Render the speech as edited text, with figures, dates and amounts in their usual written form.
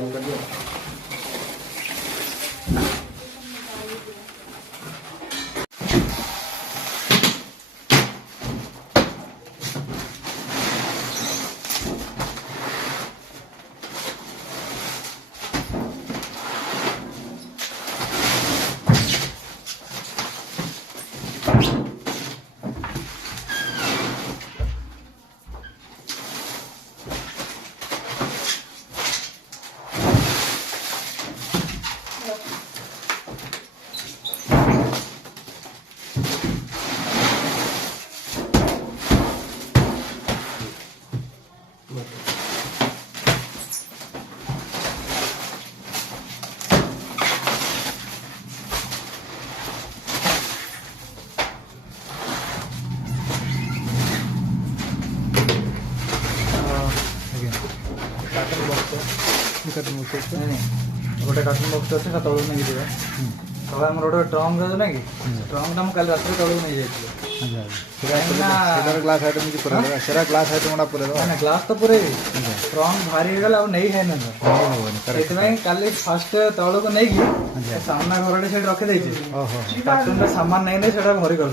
गरम कर दिया। गोटे कार्टून बक्स अच्छे तौल नहीं तले आम गोटे ट्रंक ना कि ट्रंक टा कल रात तौल नहीं जाइए ग्लास आइटम सेरा ग्लास आइटम ना ग्लास तो पूरे ट्रंक भारी गला नहीं है ना काली फास्ट तौल को नहीं सामना घर से रखी कार्टून सामान नहीं भरी कर